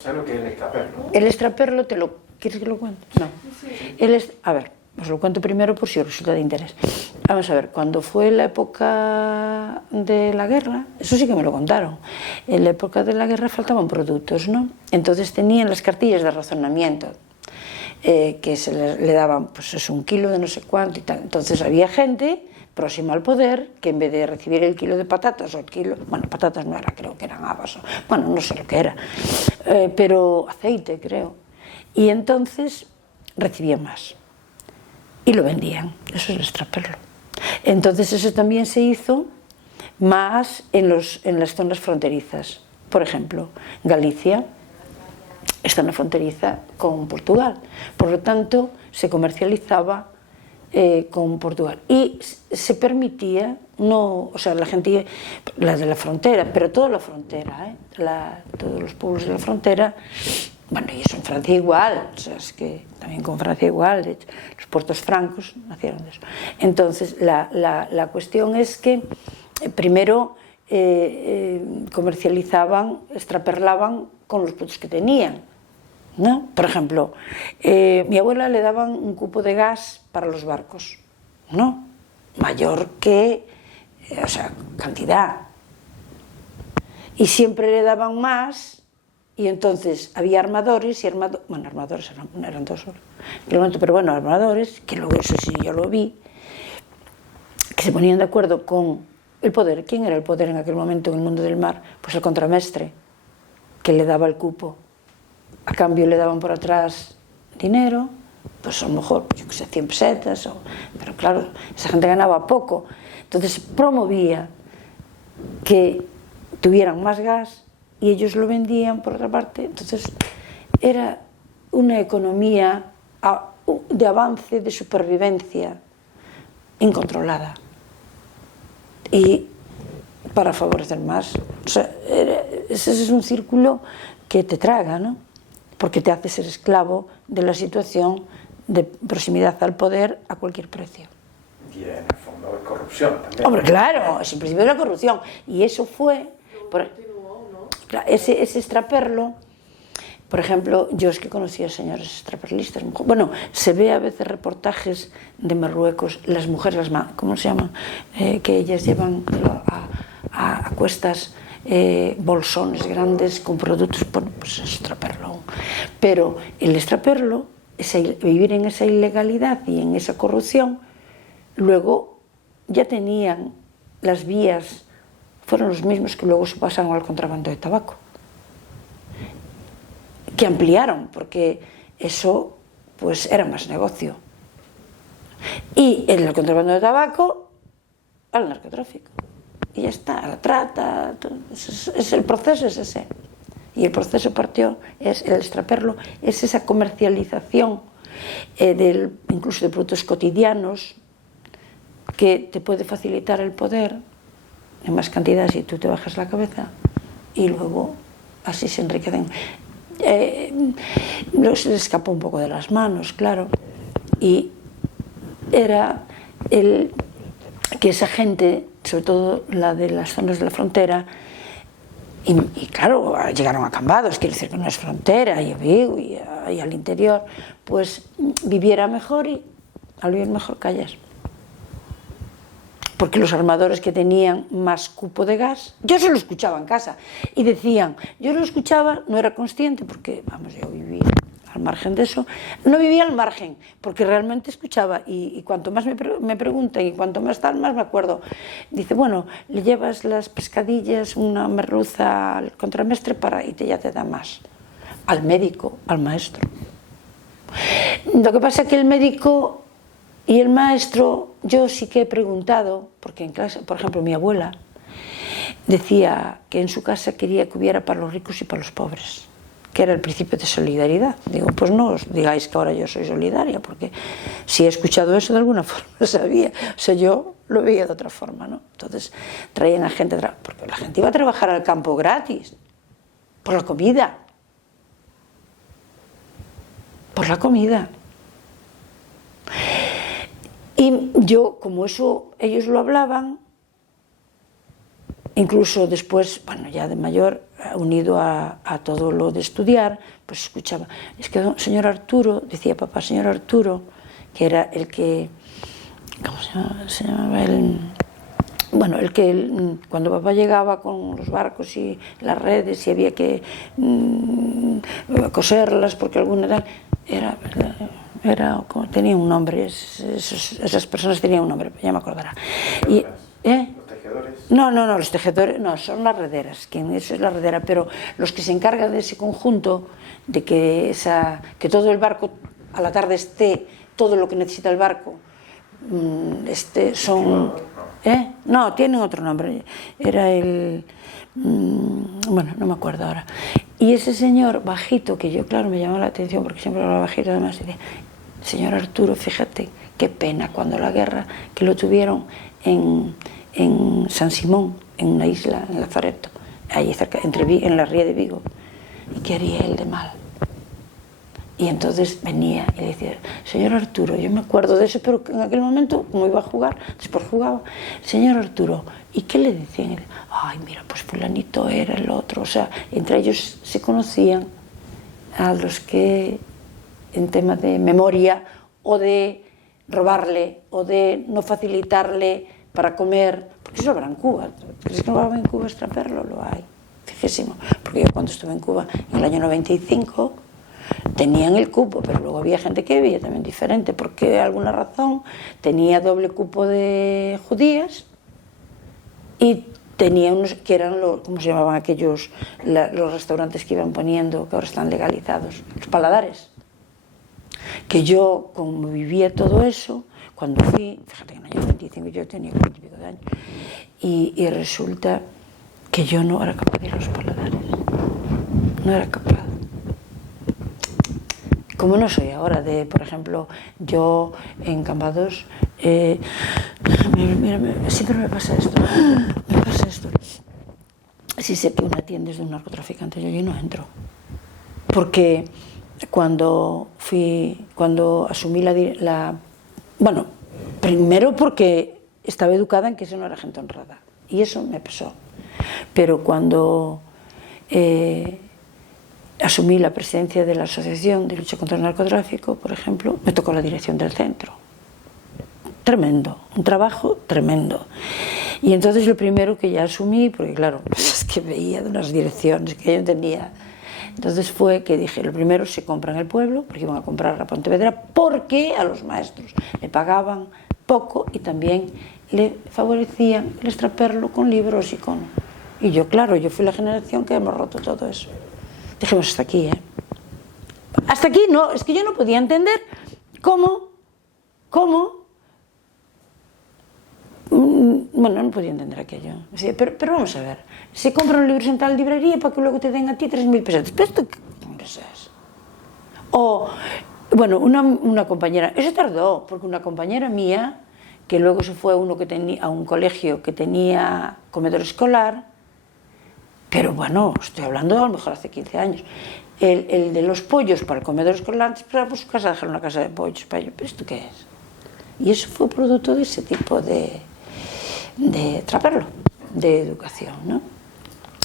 ¿Sabes lo que es el extraperlo? El extraperlo te lo... ¿Quieres que lo cuente? No. A ver, os lo cuento primero por si os resulta de interés. Vamos a ver, cuando fue la época de la guerra, eso sí que me lo contaron, en la época de la guerra faltaban productos, ¿no? Entonces tenían las cartillas de racionamiento, que le daban, pues eso, 1 kilo de no sé cuánto y tal. Entonces había gente próxima al poder que en vez de recibir el kilo de patatas o el kilo, bueno, patatas no era, creo que eran habas, bueno, no sé lo que era, pero aceite, creo. Y entonces recibían más y lo vendían, eso es el extraperlo. Entonces eso también se hizo más en las zonas fronterizas. Por ejemplo, Galicia está en la fronteriza con Portugal, por lo tanto se comercializaba con Portugal y se permitía, no, o sea, la gente, la de la frontera, pero toda la frontera, todos los pueblos de la frontera, bueno, y eso en Francia igual, o sea, es que también con Francia igual, de hecho, los puertos francos nacieron de eso. Entonces, la cuestión es que primero comercializaban, extraperlaban con los productos que tenían, ¿no? Por ejemplo, mi abuela le daban un cupo de gas para los barcos, ¿no? Mayor que, o sea, cantidad. Y siempre le daban más. Y entonces había armadores y bueno, armadores eran dos solo, pero bueno, armadores, que luego eso sí yo lo vi, que se ponían de acuerdo con el poder. ¿Quién era el poder en aquel momento en el mundo del mar? Pues el contramestre, que le daba el cupo. A cambio le daban por atrás dinero, pues a lo mejor, yo qué sé, 100 pesetas, pero claro, esa gente ganaba poco. Entonces promovía que tuvieran más gas y ellos lo vendían por otra parte. Entonces era una economía de avance, de supervivencia incontrolada y para favorecer más. O sea, ese es un círculo que te traga, ¿no? Porque te hace ser esclavo de la situación de proximidad al poder a cualquier precio. Y en el fondo es corrupción también. Hombre, claro, es el principio de la corrupción. Y eso fue... Ese extraperlo, por ejemplo, yo es que conocí a señores extraperlistas. Bueno, se ve a veces reportajes de Marruecos, las mujeres, ¿cómo se llaman? Que ellas llevan a cuestas bolsones grandes con productos, bueno, pues extraperlo. Pero el extraperlo, vivir en esa ilegalidad y en esa corrupción, luego ya tenían las vías, fueron los mismos que luego se pasaron al contrabando de tabaco, que ampliaron, porque eso pues era más negocio. Y en el contrabando de tabaco, al narcotráfico. Y ya está, la trata, el proceso es ese. Y el proceso es el extraperlo, es esa comercialización incluso de productos cotidianos que te puede facilitar el poder en más cantidad si tú te bajas la cabeza y luego así se enriquecen. Luego se les escapó un poco de las manos, claro, y era que esa gente, sobre todo la de las zonas de la frontera, y claro, llegaron a Cambados, quiere decir que no es frontera, y a Vigo y al interior, pues viviera mejor y al vivir mejor callas. Porque los armadores que tenían más cupo de gas, yo se lo escuchaba en casa, y decían, yo lo escuchaba, no era consciente, porque, vamos, yo vivía al margen de eso, no vivía al margen, porque realmente escuchaba, y cuanto más me preguntan, y cuanto más tal, más me acuerdo. Dice, bueno, le llevas las pescadillas, una merluza al contramestre y ya te da más. Al médico, al maestro. Lo que pasa es que el médico y el maestro, yo sí que he preguntado, porque en clase, por ejemplo, mi abuela decía que en su casa quería que hubiera para los ricos y para los pobres, que era el principio de solidaridad. Digo, pues no os digáis que ahora yo soy solidaria, porque si he escuchado eso de alguna forma lo sabía, o sea, yo lo veía de otra forma, ¿no? Entonces traían a gente, porque la gente iba a trabajar al campo gratis, por la comida, por la comida. Y yo, como eso ellos lo hablaban, incluso después, bueno, ya de mayor, unido a todo lo de estudiar, pues escuchaba, es que señor Arturo, decía papá, señor Arturo, que era el que, ¿cómo se llamaba? Bueno, el que cuando papá llegaba con los barcos y las redes y había que coserlas porque alguna tal, tenía un nombre, esas personas tenían un nombre, ya me acordará. Y, ¿Los tejedores? No, los tejedores, no, son las rederas, eso es la redera, pero los que se encargan de ese conjunto, de que todo el barco a la tarde esté todo lo que necesita el barco, son... No, tienen otro nombre, era el... bueno, no me acuerdo ahora. Y ese señor bajito, que yo, claro, me llamó la atención porque siempre hablaba bajito, además decía, señor Arturo, fíjate, qué pena cuando la guerra, que lo tuvieron en San Simón, en una isla, en Lazareto, ahí cerca, en la ría de Vigo, y qué haría él de mal. Y entonces venía y le decía, señor Arturo, yo me acuerdo de eso, pero en aquel momento, como iba a jugar, después jugaba, señor Arturo, ¿y qué le decían? Ay, mira, pues fulanito era el otro, o sea, entre ellos se conocían a los que, en tema de memoria, o de robarle, o de no facilitarle para comer, porque eso habrá en Cuba, ¿crees que no va en Cuba extraperlo? Lo hay, fijísimo, porque yo cuando estuve en Cuba, en el año 95, tenían el cupo, pero luego había gente que vivía también diferente, porque de alguna razón tenía doble cupo de judías y tenía unos que eran ¿cómo se llamaban aquellos? Los restaurantes que iban poniendo, que ahora están legalizados, los paladares. Que yo, como vivía todo eso, cuando fui, fíjate que en el año 25 yo tenía 40 y pico de años, y resulta que yo no era capaz de ir a los paladares, no era capaz. Como no soy ahora de, por ejemplo, yo en Cambados, siempre me pasa esto, si sé que una tienda es de un narcotraficante, yo allí no entro, porque cuando asumí bueno, primero porque estaba educada en que eso no era gente honrada, y eso me pesó, pero cuando asumí la presidencia de la Asociación de Lucha contra el Narcotráfico, por ejemplo, me tocó la dirección del centro. Tremendo, un trabajo tremendo. Y entonces lo primero que ya asumí, porque claro, es que veía de unas direcciones que yo entendía, entonces fue que dije, lo primero se compra en el pueblo, porque iban a comprar a Pontevedra, porque a los maestros le pagaban poco y también le favorecían el extraperlo con libros y con... Y yo, claro, yo fui la generación que hemos roto todo eso. Dejemos hasta aquí, Hasta aquí no, es que yo no podía entender cómo, bueno, no podía entender aquello. Decía, pero vamos a ver, se compra un libro en tal librería para que luego te den a ti 3.000 pesetas. ¿Pero esto qué es? O, bueno, una compañera, eso tardó, porque una compañera mía, que luego se fue a un colegio que tenía comedor escolar, pero bueno, estoy hablando a lo mejor hace 15 años, el de los pollos para el comedor escolar, para por su casa dejar una casa de pollos para ellos, ¿pero esto qué es? Y eso fue producto de ese tipo de traperlo, de educación, ¿no?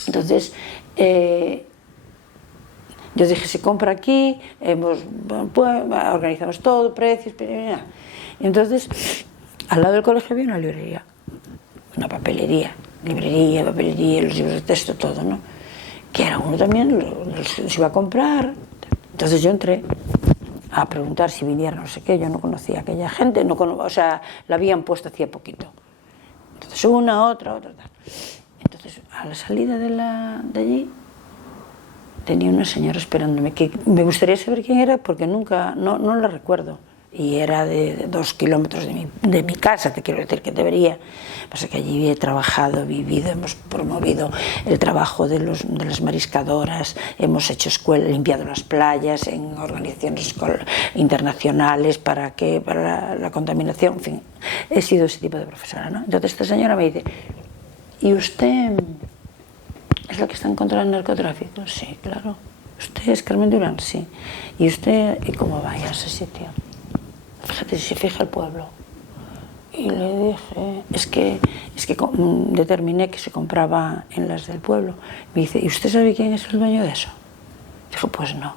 Entonces, yo dije, se compra aquí, organizamos todo, precios, y entonces, al lado del colegio había una librería, una papelería, los libros de texto, todo, ¿no? Que era uno también, se iba a comprar. Entonces yo entré a preguntar si viniera, no sé qué, yo no conocía a aquella gente, o sea, la habían puesto hacía poquito. Entonces una, otra, tal. Entonces, a la salida de allí, tenía una señora esperándome, que me gustaría saber quién era, porque nunca, no la recuerdo. Y era de 2 kilómetros de mi casa, te quiero decir que debería. Pasa que allí he trabajado, vivido, hemos promovido el trabajo de las mariscadoras, hemos hecho escuelas, limpiado las playas en organizaciones internacionales para la contaminación, en fin, he sido ese tipo de profesora, ¿no? Entonces esta señora me dice, ¿y usted es la que está en contra del narcotráfico? Sí, claro. ¿Usted es Carmen Durán? Sí. ¿Y usted, y cómo va a ese sitio? Fíjate, si se fija el pueblo. Y le dije, es que determiné que se compraba en las del pueblo. Me dice, ¿y usted sabe quién es el dueño de eso? Dijo, pues no.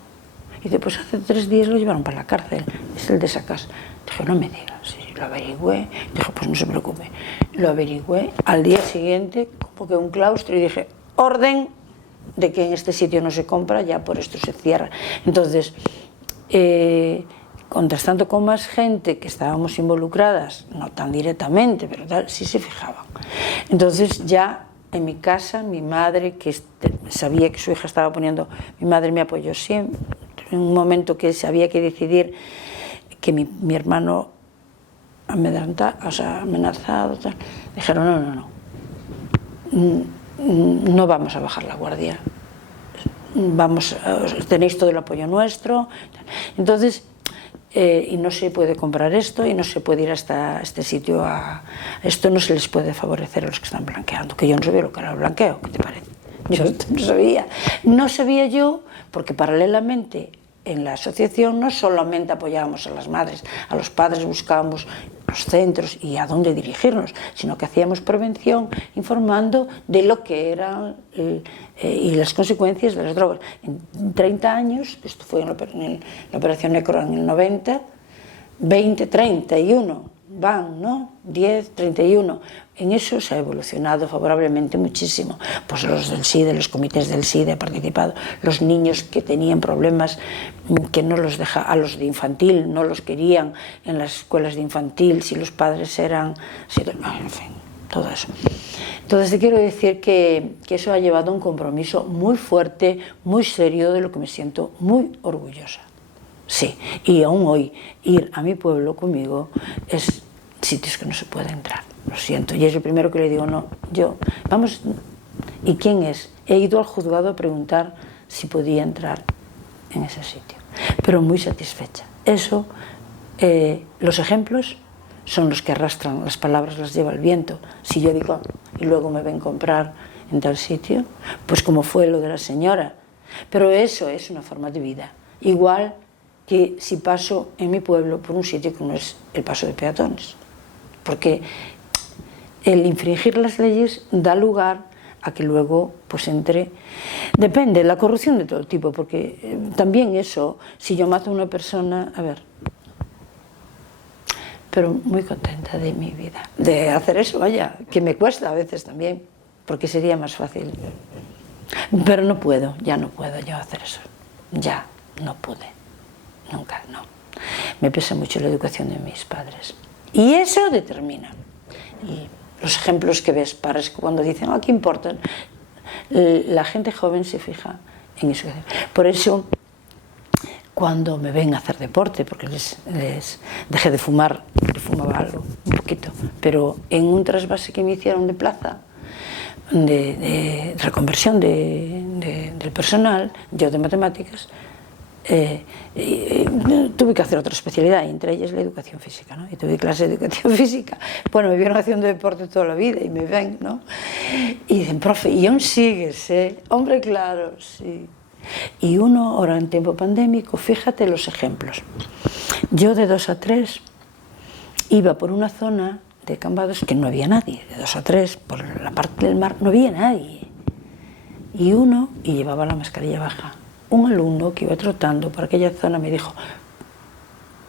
Y dice, pues hace 3 días lo llevaron para la cárcel, es el de esa casa. Dije, no me digas. Sí, lo averigüé. Dijo, pues no se preocupe. Lo averigüé. Al día siguiente convoqué un claustro y dije, orden de que en este sitio no se compra, ya por esto se cierra. Entonces, contrastando con más gente que estábamos involucradas, no tan directamente, pero tal, sí se fijaban. Entonces ya en mi casa, mi madre, que sabía que su hija estaba poniendo, mi madre me apoyó siempre, en un momento que había que decidir que mi hermano amenazado, tal, dijeron, no vamos a bajar la guardia, tenéis todo el apoyo nuestro. Entonces, y no se puede comprar esto y no se puede ir hasta este sitio esto no se les puede favorecer a los que están blanqueando, que yo no sabía lo que era el blanqueo, ¿qué te parece? Yo no sabía yo, porque paralelamente en la asociación no solamente apoyábamos a las madres, a los padres buscábamos los centros y a dónde dirigirnos, sino que hacíamos prevención informando de lo que eran y las consecuencias de las drogas. En 30 años, esto fue en la operación Necro en el 90, 20, 31 van, ¿no? 10, 31. En eso se ha evolucionado favorablemente muchísimo. Pues los del SIDE, los comités del SIDE han participado, los niños que tenían problemas que no los dejaban, a los de infantil no los querían en las escuelas de infantil, si los padres eran, en fin, todo eso. Entonces te quiero decir que eso ha llevado a un compromiso muy fuerte, muy serio, de lo que me siento muy orgullosa. Sí, y aún hoy ir a mi pueblo conmigo es sitios que no se puede entrar, lo siento, y es lo primero que le digo, no, vamos, ¿y quién es? He ido al juzgado a preguntar si podía entrar en ese sitio, pero muy satisfecha. Eso, los ejemplos son los que arrastran, las palabras las lleva el viento. Si yo digo, y luego me ven comprar en tal sitio, pues como fue lo de la señora, pero eso es una forma de vida, igual que si paso en mi pueblo por un sitio que no es el paso de peatones, porque el infringir las leyes da lugar a que luego pues entre, depende, la corrupción de todo tipo, porque también eso, si yo mato a una persona, pero muy contenta de mi vida, de hacer eso, vaya, que me cuesta a veces también, porque sería más fácil, pero no puedo, ya no puedo yo hacer eso, ya no pude. Nunca, no. Me pesa mucho la educación de mis padres. Y eso determina. Y los ejemplos que ves, padres cuando dicen, ¿qué importa? La gente joven se fija en eso. Por eso, cuando me ven a hacer deporte, porque les dejé de fumar, yo fumaba algo, un poquito, pero en un trasvase que me hicieron de plaza, de reconversión del personal, yo de matemáticas, tuve que hacer otra especialidad, y entre ellas la educación física, ¿no? Y tuve clase de educación física. Bueno, me vieron haciendo deporte toda la vida y me ven, ¿no? Y dicen, profe, ¿y aún sigues, Hombre, claro, sí. Y uno, ahora en tiempo pandémico, fíjate los ejemplos. Yo de 2 a 3 iba por una zona de Cambados que no había nadie, de 2 a 3, por la parte del mar no había nadie. Y llevaba la mascarilla baja. Un alumno que iba trotando por aquella zona me dijo,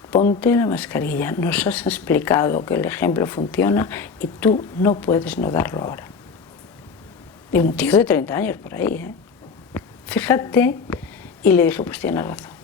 ponte la mascarilla, nos has explicado que el ejemplo funciona y tú no puedes no darlo ahora. Y un tío de 30 años por ahí, Fíjate, y le dije, pues tienes razón.